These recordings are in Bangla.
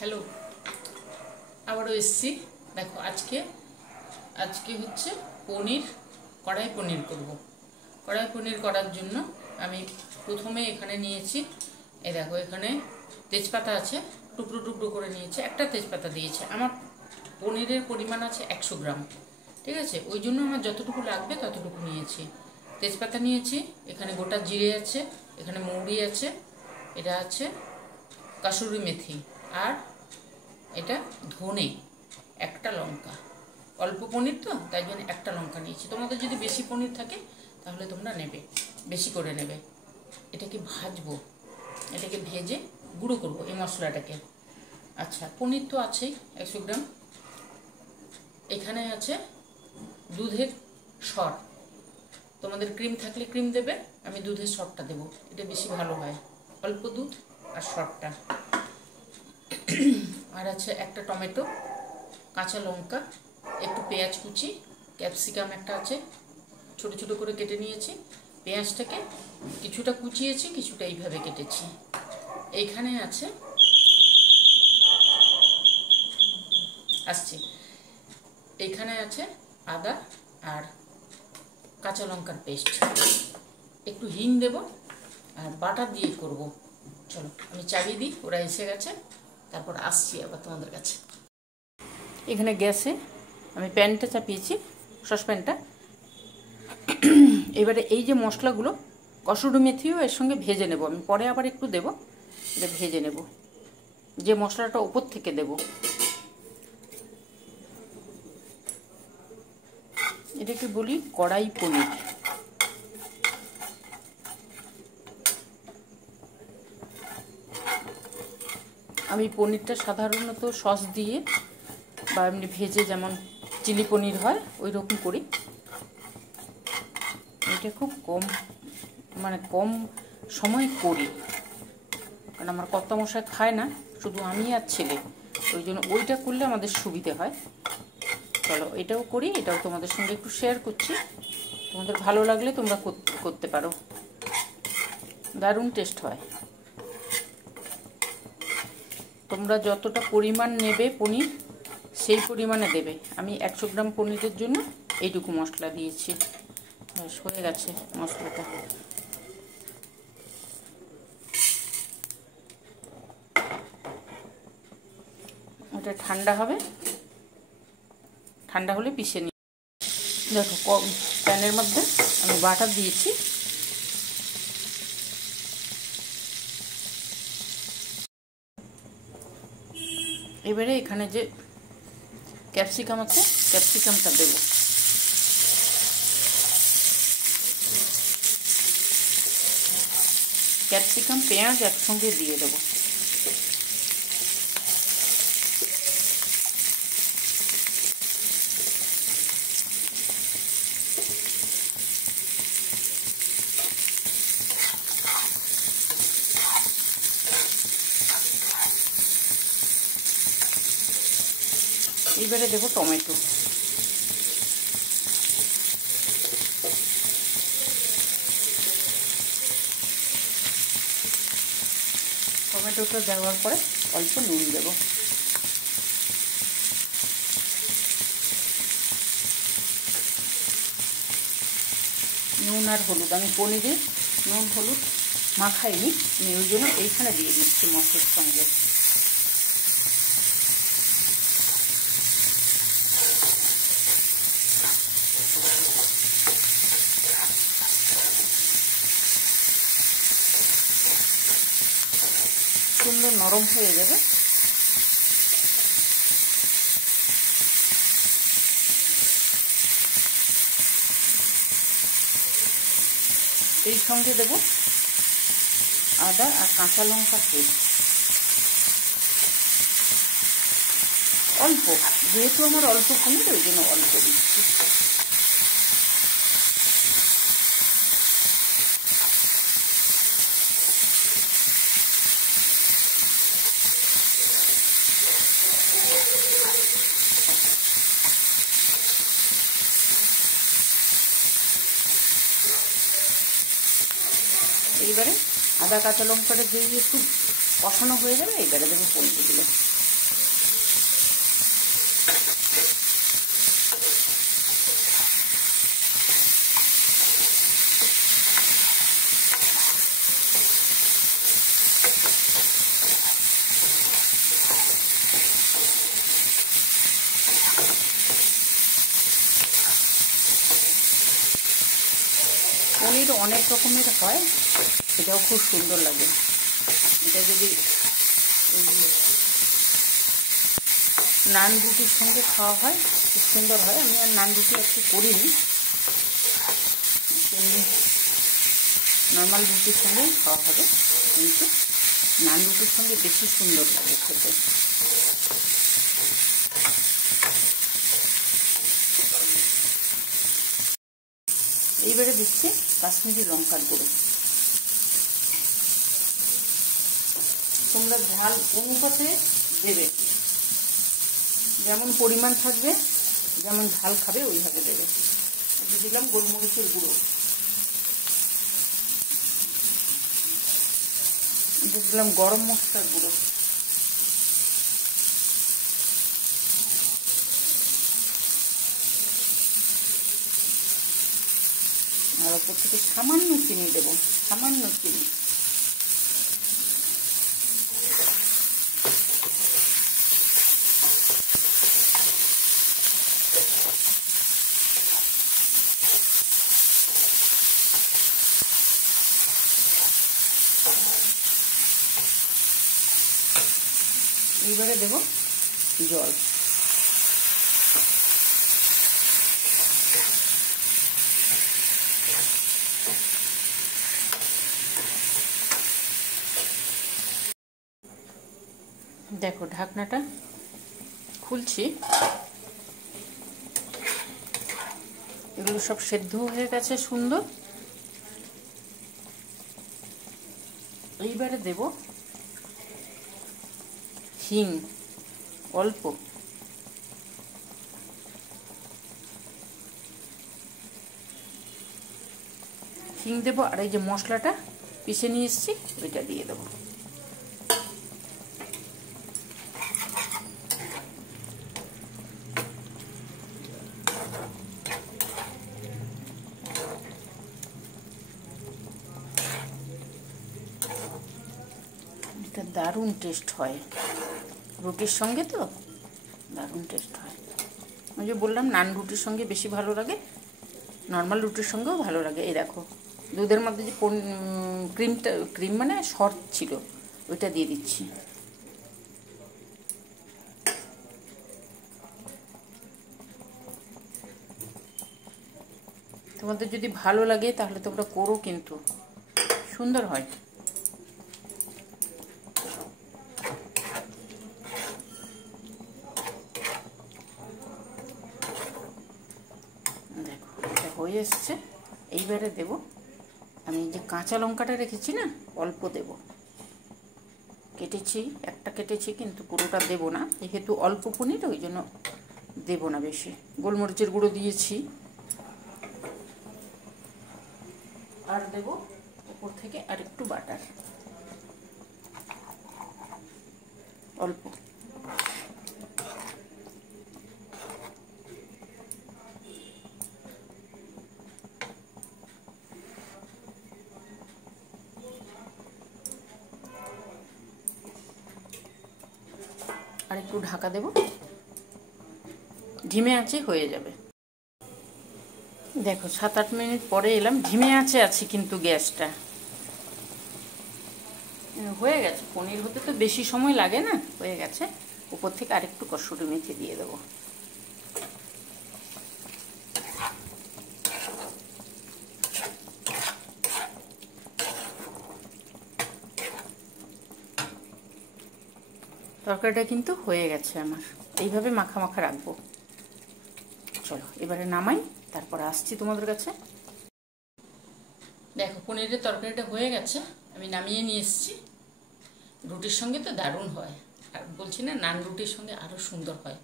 হ্যালো, আবারও এসছি। দেখো আজকে হচ্ছে পনির, কড়াই পনির করব। কড়াই পনির করার জন্য আমি প্রথমে এখানে নিয়েছি, এই দেখো এখানে তেজপাতা আছে, টুকরো টুকরো করে নিয়েছি। একটা তেজপাতা দিয়েছে। আমার পনিরের পরিমাণ আছে 100 গ্রাম, ঠিক আছে? ওই জন্য আমার যতটুকু লাগবে ততটুকু নিয়েছি। তেজপাতা নিয়েছি, এখানে গোটা জিরে আছে, এখানে মৌরি আছে, এটা আছে কাসুরি মেথি, আর এটা ধনে, একটা লঙ্কা। অল্প পনির তো, তাই জন্য একটা লঙ্কা নিয়েছি। তোমাদের যদি বেশি পনির থাকে তাহলে তোমরা নেবে, বেশি করে নেবে। এটাকে ভাজবো, এটাকে ভেজে গুঁড়ো করবো এই মশলাটাকে। আচ্ছা, পনির তো আছেই 100 গ্রাম। এখানে আছে দুধের সর, তোমাদের ক্রিম থাকলে ক্রিম দেবে, আমি দুধের সরটা দেবো, এটা বেশি ভালো হয়। অল্প দুধ আর সরটা। আর আছে একটা টমেটো, কাঁচা লঙ্কা, একটু পেঁয়াজ কুচি, ক্যাপসিকাম একটা আছে, ছোট ছোট করে কেটে নিয়েছি। পেঁয়াজটাকে কিছুটা কুচিয়েছি, কিছুটা এইভাবে কেটেছি। এইখানে আছে এইখানে আছে আদা আর কাঁচা লঙ্কার পেস্ট, একটু হিং দেব, আর বাটার দিয়ে করব। চলো আমি চালিয়ে দিই, ওরা এসে গেছে, তারপর আসছি আবার তোমাদের কাছে। এখানে গ্যাসে আমি প্যানটা চাপিয়েছি, সসপ্যানটা। এবারে এই যে মশলাগুলো, কসুরি মেথিও এর সঙ্গে ভেজে নেব, আমি পরে আবার একটু দেব, এটা ভেজে নেব, যে মশলাটা উপর থেকে দেব। এটাকে বলি কড়াই পনির। আমি পনিরটা সাধারণত সস দিয়ে বা এমনি ভেজে, যেমন চিলি পনির হয় ওই রকম করি। এটা খুব কম সময় করি, কারণ আমার কর্তামশাই খায় না, শুধু আমি আর ছেলে, ওই জন্য ওইটা করলে আমাদের সুবিধে হয়। চলো এটাও করি, এটাও তোমাদের সঙ্গে একটু শেয়ার করছি, তোমাদের ভালো লাগলে তোমরা করতে পারো, দারুণ টেস্ট হয়। তোমরা যতটা পরিমাণ নেবে পনির সেই পরিমাণে দেবে। আমি 100 গ্রাম পনিরের জন্য এইটুকু মশলা দিয়েছি, ব্যাস হয়ে গেছে মশলাটা। এটা ঠান্ডা হবে, ঠান্ডা হলে পিষে নিই। দেখো প্যানের মধ্যে আমি বাটার দিয়েছি, এবারে এখানে যে ক্যাপসিকাম আছে, ক্যাপসিকামটা দেব। ক্যাপসিকাম পেঁয়াজ একসঙ্গে দিয়ে দেবো। এবারে দেবো টমেটো, টমেটোটা দেওয়ার পরে অল্প নুন দেব। নুন আর হলুদ, আমি পনিরে নুন হলুদ মাখাইনি, আমি ওই জন্য এইখানে দিয়ে দিচ্ছি মশলার সঙ্গে। সুন্দর নরম হয়ে যাবে। এই সঙ্গে দেব আদা আর কাঁচা লঙ্কার পেস্ট, অল্প, যেহেতু আমার অল্প পনির ওই জন্য অল্প দিচ্ছি। এইবারে আদা কাঁচা লঙ্কাটা দিয়ে একটু কষানো হয়ে যাবে, এইবারে দেবো পনিরগুলো। পনির অনেক রকমের হয়, এটাও খুব সুন্দর লাগে। এটা যদি নান রুটির সঙ্গে খাওয়া হয় খুব সুন্দর হয়। আমি আর নান রুটি একটু করিনি, নর্মাল রুটির সঙ্গে খাওয়া হবে, কিন্তু নান রুটির সঙ্গে বেশি সুন্দর লাগে খেতে। এইবারে দিচ্ছি কাশ্মীরি লঙ্কার গুঁড়ো। তোমরা ঝাল অনুপাতে দেবে, যেমন পরিমাণ থাকবে, যেমন ঝাল খাবে ওইভাবে দেবে। দিলাম গোলমরিচের গুঁড়ো, দিলাম গরম মশলার গুঁড়ো, আর ওপর থেকে সামান্য চিনি দেবো, সামান্য চিনি। এইবারে দেব জল। দেখো ঢাকনাটা খুলছি, এগুলো সব সেদ্ধ হয়ে গেছে সুন্দর। এইবারে দেব হিং অল্প, হিং দেবো, আর এই যে মশলাটা পিষে নিয়ে এসেছি ওইটা দিয়ে দেবো। এটা দারুণ টেস্ট হয় রুটির সঙ্গে, তো দারুণ টেস্ট হয়। ওই যে বললাম নান রুটির সঙ্গে বেশি ভালো লাগে, নর্মাল রুটির সঙ্গেও ভালো লাগে। এই দেখো দুধের মধ্যে যে ক্রিমটা, ক্রিম মানে শর্ট ছিল, ওইটা দিয়ে দিচ্ছি। তোমাদের যদি ভালো লাগে তাহলে তোমরা করো, কিন্তু সুন্দর হয়। দেখো এটা হয়ে এসছে। এইবারে দেব আমি যে কাঁচা লঙ্কাটা রেখেছি না, অল্প দেব, কেটেছি, একটা কেটেছি, কিন্তু পুরোটা দেব না, যেহেতু অল্প পনির ওই জন্য দেব না বেশি। গোলমরিচের গুঁড়ো দিয়েছি, আর দেব উপর থেকে আর একটু বাটার, অল্প। আর একটু ঢাকা দেব, ধিমে আঁচে হয়ে যাবে। দেখো 7-8 মিনিট পরে এলাম, ধিমে আঁচে আছি কিন্তু গ্যাসটা। হয়ে গেছে, পনির হতে তো বেশি সময় লাগে না, হয়ে গেছে। উপর থেকে আরেকটু কসুরি মেথি দিয়ে দেবো। তরকারিটা কিন্তু হয়ে গেছে আমার, এইভাবে মাখা মাখা রাখবো। চলো এবারে নামাই, তারপর আসছি তোমাদের কাছে। দেখো পনিরের তরকারিটা হয়ে গেছে, আমি নামিয়ে নিয়ে এসেছি। রুটির সঙ্গে তো দারুণ হয়, আর বলছি না নান রুটির সঙ্গে আরও সুন্দর হয়।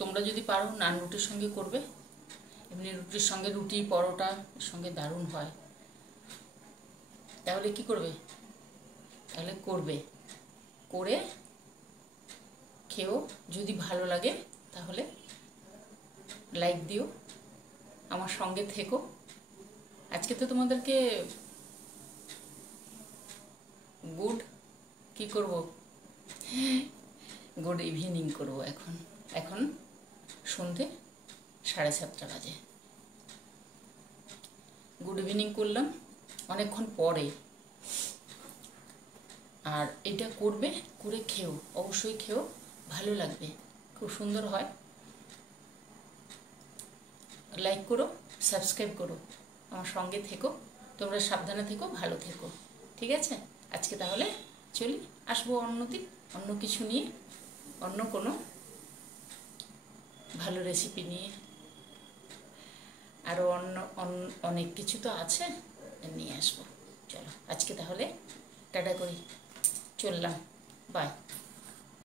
তোমরা যদি পারো নান রুটির সঙ্গে করবে, এমনি রুটির সঙ্গে রুটি পরোটা এর সঙ্গে দারুণ হয়। তাহলে কি করবে, তাহলে করবে, করে খেও। যদি ভালো লাগে তাহলে লাইক দিও, আমার সঙ্গে থেকো। আজকে তো তোমাদেরকে কি করব, গুড ইভিনিং করব। এখন সন্ধে 7:30 বাজে। গুড ইভিনিং করলাম অনেকক্ষণ পরে। আর এটা করবে, করে খেও, অবশ্যই খেও, ভালো লাগবে, খুব সুন্দর হয়। লাইক করো, সাবস্ক্রাইব করো, আমার সঙ্গে থেকো, তোমরা সাবধানে থেকো, ভালো থেকো, ঠিক আছে? আজকে তাহলে চলি, আসবো অন্যদিন অন্য কিছু নিয়ে, অন্য কোনো ভালো রেসিপি নিয়ে। আরও অনেক কিছু তো আছে, নিয়ে আসবো। চলো আজকে তাহলে টাটা করি, চললাম, বাই।